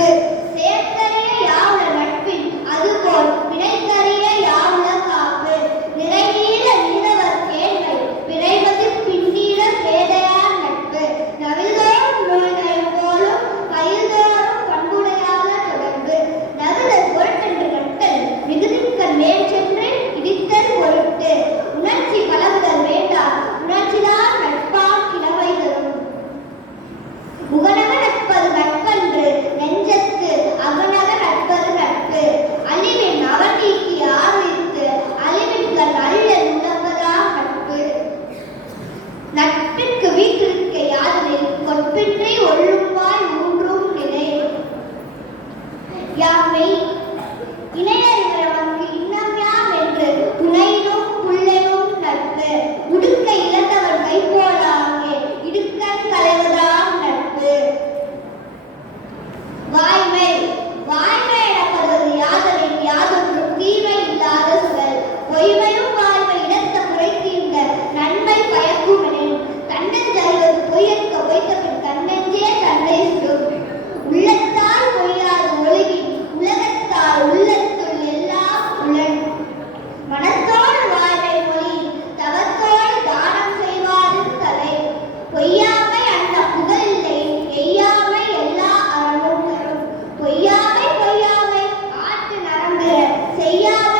சேர்க்க செய்யாத